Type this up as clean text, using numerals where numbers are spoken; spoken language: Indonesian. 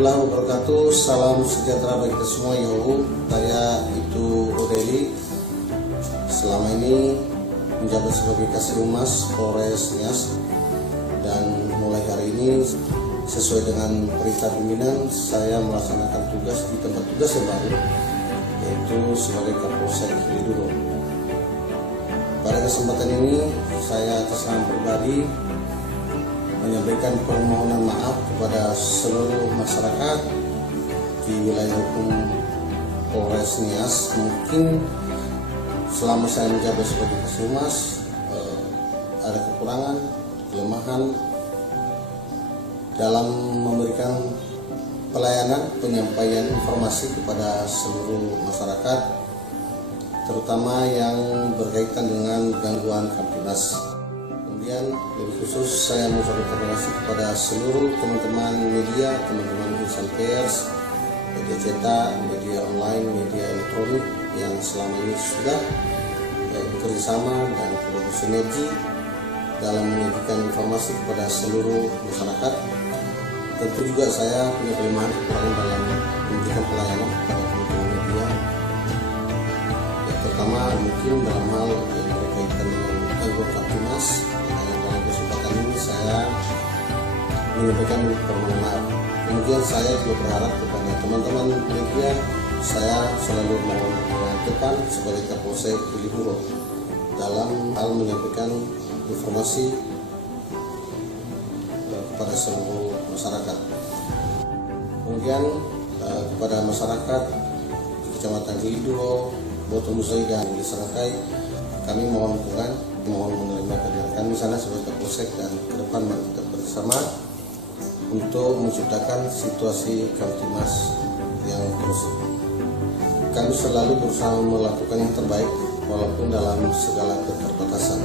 warahmatullahi wabarakatuh. Salam sejahtera bagi kita semua ya Allah. Saya itu Odeli. Selama ini menjabat sebagai Kasih Humas Polres Nias, dan mulai hari ini sesuai dengan perintah pimpinan saya melaksanakan tugas di tempat tugas yang baru, yaitu sebagai Kapolsek Kiliduro. Pada kesempatan ini saya atas nama pribadi menyampaikan permohonan maaf kepada seluruh masyarakat di wilayah hukum Polres Nias. Mungkin selama saya menjabat sebagai Kasih Humas ada kekurangan, kelemahan dalam memberikan pelayanan penyampaian informasi kepada seluruh masyarakat, terutama yang berkaitan dengan gangguan Kamtibmas. Kemudian lebih khusus saya mengucapkan terima kasih kepada seluruh teman-teman media, teman-teman insan pers, media cetak, media online, media elektronik yang selama ini sudah bekerja sama dan bersinergi dalam menyajikan informasi kepada seluruh masyarakat. Tentu juga saya punya kelemahan kekurangan dalam memberikan pelayanan kepada teman-teman media, yang pertama mungkin dalam hal yang berkaitan dengan gangguan Kamtibmas. Dalam kesempatan ini saya menyampaikan permohonan maaf. Kemudian saya juga berharap kepada teman-teman media, saya selalu mohon dengan depan sebagai Kapolsek Kiliduro dalam hal menyampaikan informasi kepada seluruh masyarakat. Kemudian kepada masyarakat di Kecamatan Kiliduro, Boto Musai dan Desa Rakai, kami mohon dukungan, mohon menerima kehadiran kami sana sebagai Kapolsek, dan ke depan mari kita bersama untuk menciptakan situasi Kamtibmas yang kondusif. Kami selalu berusaha melakukan yang terbaik walaupun dalam segala keterbatasan.